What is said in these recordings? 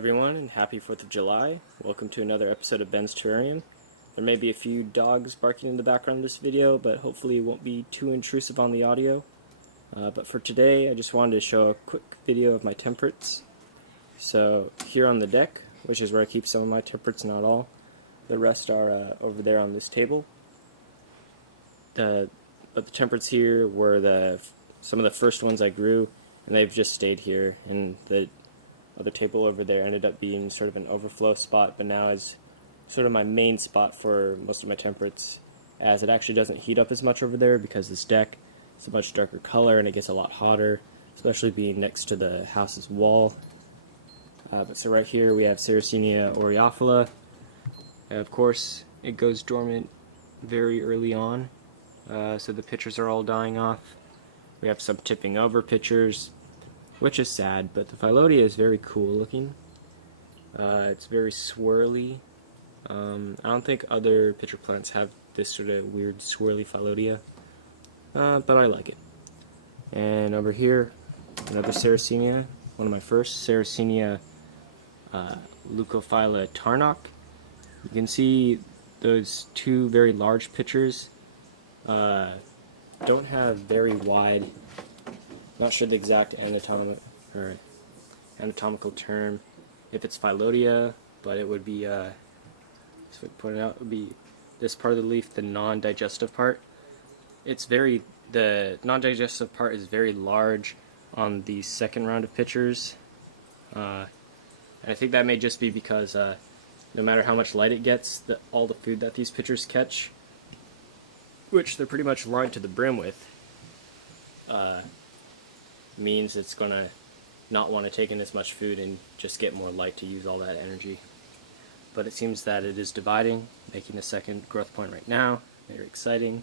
everyone, and happy 4th of July. Welcome to another episode of Ben's Terrarium. There may be a few dogs barking in the background of this video, but hopefully it won't be too intrusive on the audio. But for today, I just wanted to show a quick video of my temperates. So here on the deck, which is where I keep some of my temperates, not all. The rest are over there on this table. But the temperates here were some of the first ones I grew, and they've just stayed here. And the other table over there ended up being sort of an overflow spot, but now is sort of my main spot for most of my temperates, as it actually doesn't heat up as much over there because this deck is a much darker color and it gets a lot hotter, especially being next to the house's wall. So right here we have Sarracenia aureophila. Of course, it goes dormant very early on, so the pitchers are all dying off. We have some tipping over pitchers, which is sad, but the Phyllodia is very cool looking. It's very swirly. I don't think other pitcher plants have this sort of weird swirly Phyllodia, but I like it. And over here, another Sarracenia, one of my first, Sarracenia leucophylla tarnock. You can see those two very large pitchers don't have very wide, not sure the exact anatomical term if it's Phyllodia, but it would be, so we pointed out, it would be this part of the leaf, the non-digestive part. The non-digestive part is very large on the second round of pitchers. And I think that may just be because no matter how much light it gets, all the food that these pitchers catch, which they're pretty much lined to the brim with, means it's going to not want to take in as much food and just get more light to use all that energy. But it seems that it is dividing, making a second growth point right now. Very exciting.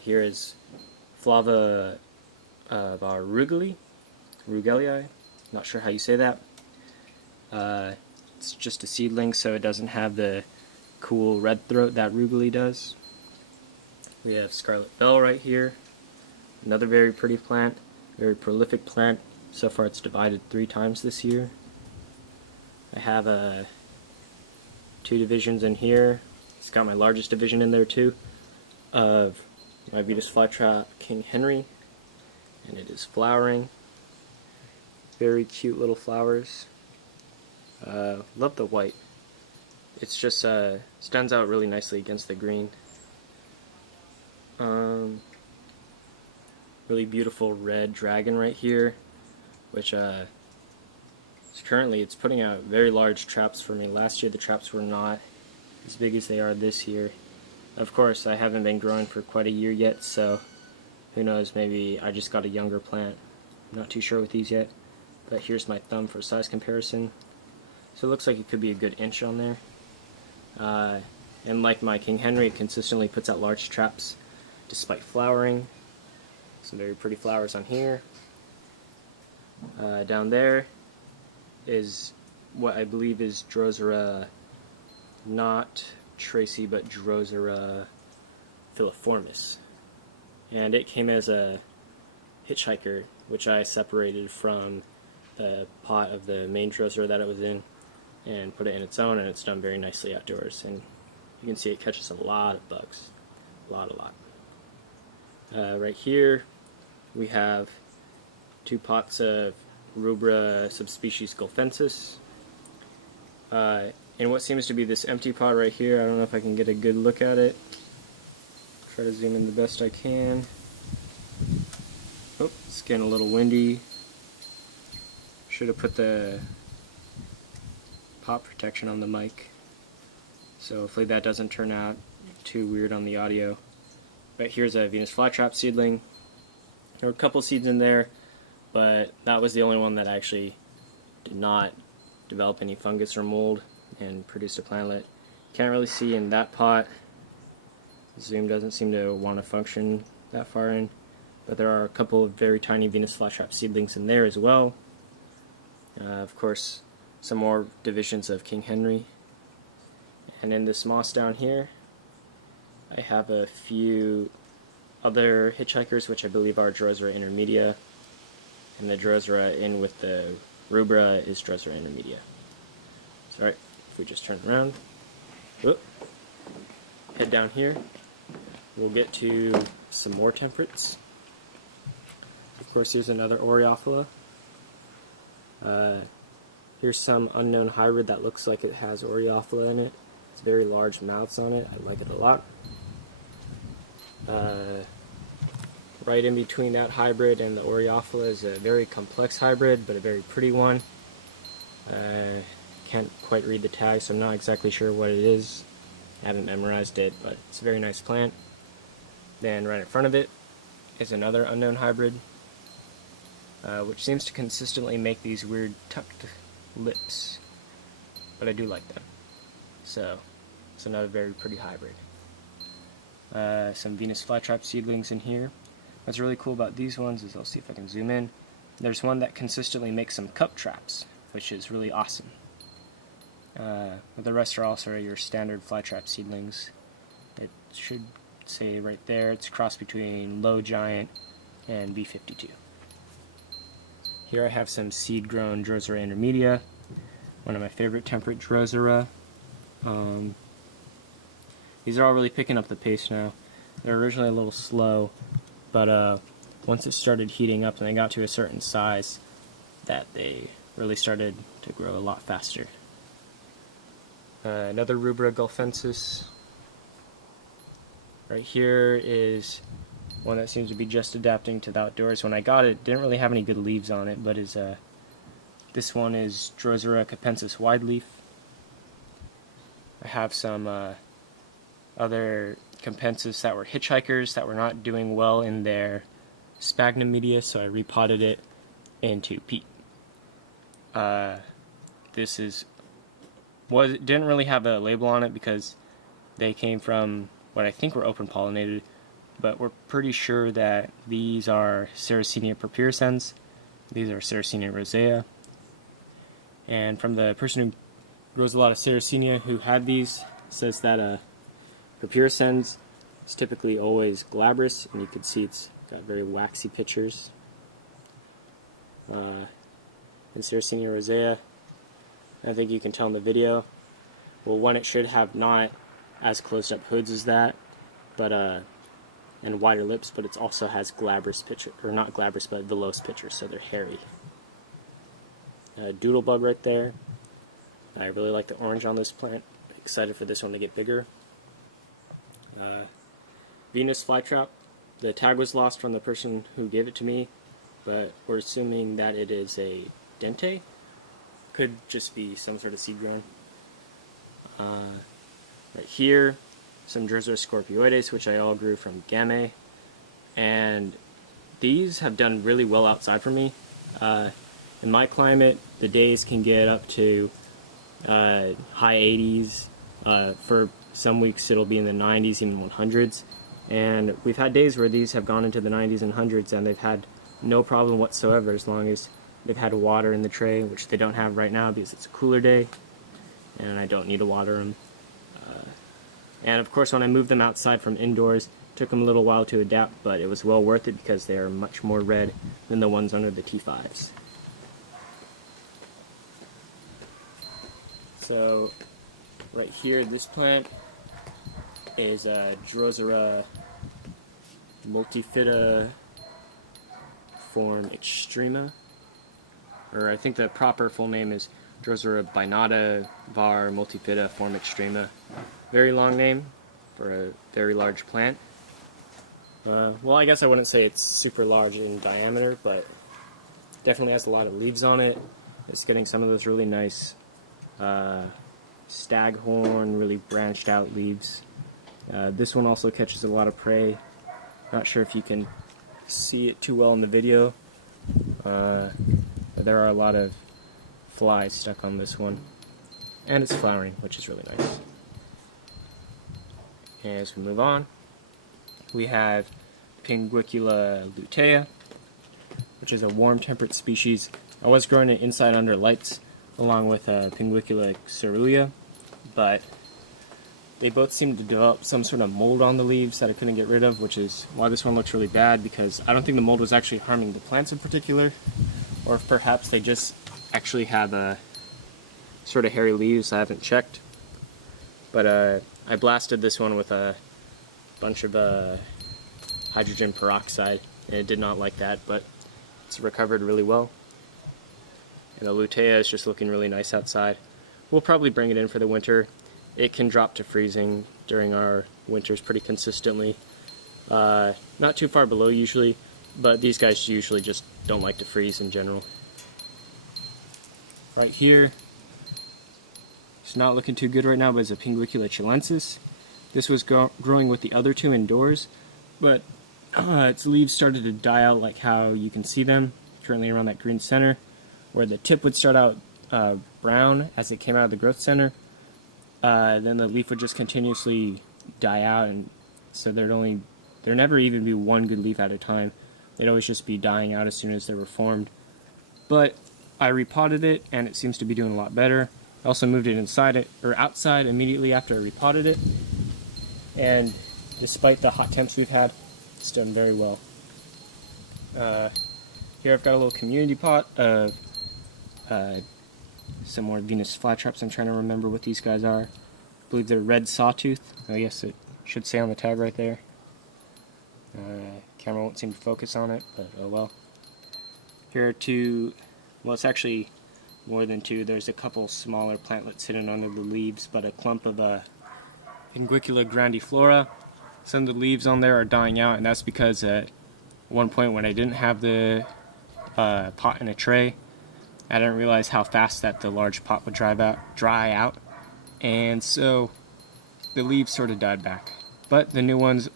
Here is Flava rugelii. Not sure how you say that. It's just a seedling, so it doesn't have the cool red throat that rugelii does. We have Scarlet Bell right here. Another very pretty plant, very prolific plant. So far it's divided 3 times this year. I have 2 divisions in here. It's got my largest division in there too, of my Venus flytrap King Henry, and it is flowering. Very cute little flowers. Love the white. It's just stands out really nicely against the green. Really beautiful red dragon right here, which currently it's putting out very large traps for me. Last year the traps were not as big as they are this year. Of course, I haven't been growing for quite a year yet, so who knows, maybe I just got a younger plant. I'm not too sure with these yet, but here's my thumb for size comparison. So it looks like it could be a good inch on there. And like my King Henry, it consistently puts out large traps despite flowering. Some very pretty flowers on here. Down there is what I believe is Drosera, not Tracy, but Drosera filiformis. And it came as a hitchhiker, which I separated from the pot of the main Drosera that it was in and put it in its own, and it's done very nicely outdoors. And you can see it catches a lot of bugs. A lot. Right here we have 2 pots of Rubra subspecies golfensis. And what seems to be this empty pot right here, I don't know if I can get a good look at it. Try to zoom in the best I can. Oh, it's getting a little windy. Should have put the pop protection on the mic, so hopefully that doesn't turn out too weird on the audio. But here's a Venus flytrap seedling. There were a couple seeds in there, but that was the only one that actually did not develop any fungus or mold and produced a plantlet. Can't really see in that pot. Zoom doesn't seem to want to function that far in, but there are a couple of very tiny Venus flytrap seedlings in there as well. Of course, some more divisions of King Henry. And in this moss down here, I have a few other hitchhikers, which I believe are Drosera intermedia, and the Drosera in with the rubra is Drosera intermedia. So, alright, if we just turn around, whoop, head down here, we'll get to some more temperates. Of course, here's another Oreophila. Here's some unknown hybrid that looks like it has Oreophila in it. It's very large mouths on it. I like it a lot. Right in between that hybrid and the Oreophila is a very complex hybrid, but a very pretty one. Can't quite read the tag, so I'm not exactly sure what it is. I haven't memorized it, but it's a very nice plant. Then right in front of it is another unknown hybrid, which seems to consistently make these weird tucked lips, but I do like them. So it's another very pretty hybrid. Some Venus flytrap seedlings in here. What's really cool about these ones is, I'll see if I can zoom in, there's one that consistently makes some cup traps, which is really awesome. But the rest are also your standard flytrap seedlings. It should say right there, it's a cross between Low Giant and B52. Here I have some seed-grown Drosera intermedia, one of my favorite temperate Drosera. These are all really picking up the pace now. They're originally a little slow, but once it started heating up and they got to a certain size, that they really started to grow a lot faster. Another Rubra gulfensis. Right here is one that seems to be just adapting to the outdoors. When I got it, didn't really have any good leaves on it, but this one is Drosera capensis wideleaf. I have some other capensis that were hitchhikers that were not doing well in their sphagnum media, so I repotted it into peat. This didn't really have a label on it because they came from what I think were open pollinated, but we're pretty sure that these are Sarracenia purpurescens. These are Sarracenia rosea. And from the person who grows a lot of Sarracenia who had these, says that purpurescens is typically always glabrous, and you can see it's got very waxy pictures. And Sarracenia rosea, I think you can tell in the video, well, one, it should have not as closed up hoods as that, but and wider lips, but it also has glabrous picture, or not glabrous, but villose pictures, so they're hairy. Doodlebug right there. I really like the orange on this plant. Excited for this one to get bigger. Venus flytrap. The tag was lost from the person who gave it to me, but we're assuming that it is a dente. Could just be some sort of seed grown. Right here, some Drosera scorpioides, which I all grew from Game, and these have done really well outside for me. In my climate, the days can get up to high 80s. For some weeks it'll be in the 90s, even 100s, and we've had days where these have gone into the 90s and 100s and they've had no problem whatsoever as long as they've had water in the tray, which they don't have right now because it's a cooler day and I don't need to water them. And of course, when I moved them outside from indoors, it took them a little while to adapt, but it was well worth it because they are much more red than the ones under the T5s. So right here, this plant is Drosera multifida form extrema, or I think the proper full name is Drosera binata var multifida form extrema. Very long name for a very large plant. Well, I guess I wouldn't say it's super large in diameter, but definitely has a lot of leaves on it. It's getting some of those really nice staghorn, really branched out leaves. This one also catches a lot of prey. Not sure if you can see it too well in the video, but there are a lot of flies stuck on this one. And it's flowering, which is really nice. As we move on, we have Pinguicula lutea, which is a warm temperate species. I was growing it inside under lights along with Pinguicula cerulean, but they both seem to develop some sort of mold on the leaves that I couldn't get rid of, which is why this one looks really bad, because I don't think the mold was actually harming the plants in particular, or if perhaps they just actually have sort of hairy leaves. I haven't checked, but I blasted this one with a bunch of hydrogen peroxide, and it did not like that, but it's recovered really well. And the lutea is just looking really nice outside. We'll probably bring it in for the winter. It can drop to freezing during our winters pretty consistently. Not too far below usually, but these guys usually just don't like to freeze in general. Right here, it's not looking too good right now, but it's a Pinguicula chilensis. This was growing with the other two indoors, but its leaves started to die out like how you can see them currently around that green center, where the tip would start out brown as it came out of the growth center. Then the leaf would just continuously die out, and so there'd never even be one good leaf at a time. They'd always just be dying out as soon as they were formed. But I repotted it, and it seems to be doing a lot better. I also moved it outside immediately after I repotted it, and despite the hot temps we've had, it's done very well. Here I've got a little community pot of some more Venus flytraps. I'm trying to remember what these guys are. I believe they're red sawtooth. Oh yes, it should say on the tag right there. Camera won't seem to focus on it, but oh well. Here are two, well it's actually more than two. There's a couple smaller plantlets hidden under the leaves, but a clump of Pinguicula grandiflora. Some of the leaves on there are dying out, and that's because at one point when I didn't have the pot in a tray, I didn't realize how fast that the large pot would dry out, and so the leaves sort of died back. But the new ones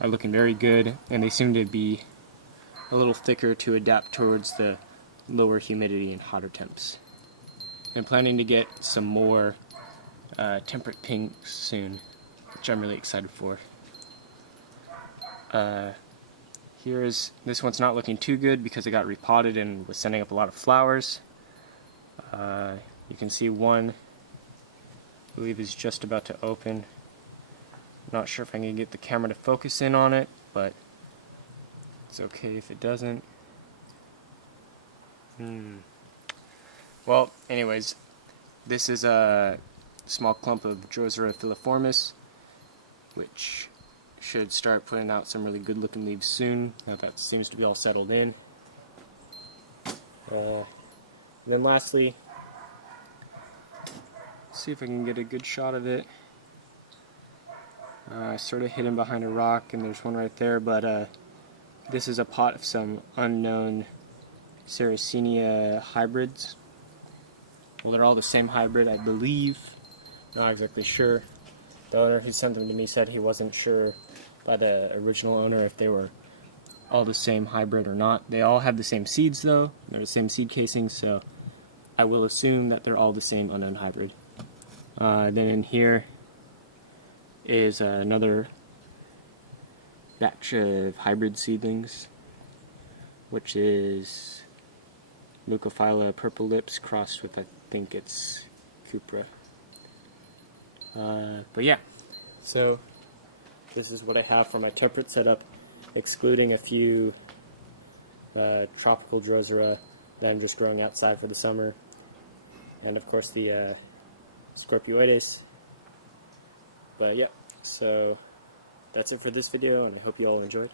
are looking very good, and they seem to be a little thicker to adapt towards the lower humidity and hotter temps. I'm planning to get some more temperate pinks soon, which I'm really excited for. This one's not looking too good because it got repotted and was sending up a lot of flowers. You can see one, I believe, is just about to open. Not sure if I can get the camera to focus in on it, but it's okay if it doesn't. Well, anyways, this is a small clump of Drosera filiformis, which should start putting out some really good looking leaves soon, now that seems to be all settled in. Then lastly, see if I can get a good shot of it. Sort of hidden behind a rock, and there's one right there, but this is a pot of some unknown Sarracenia hybrids. Well, they're all the same hybrid, I believe. Not exactly sure. The owner who sent them to me said he wasn't sure by the original owner if they were all the same hybrid or not. They all have the same seeds though. They're the same seed casing, so I will assume that they're all the same unknown hybrid. Then in here is another batch of hybrid seedlings, which is Leucophylla purple lips crossed with, I think it's Cupra. But yeah, so this is what I have for my temperate setup, excluding a few tropical Drosera that I'm just growing outside for the summer, and of course the Scorpioides. But yeah, so that's it for this video, and I hope you all enjoyed.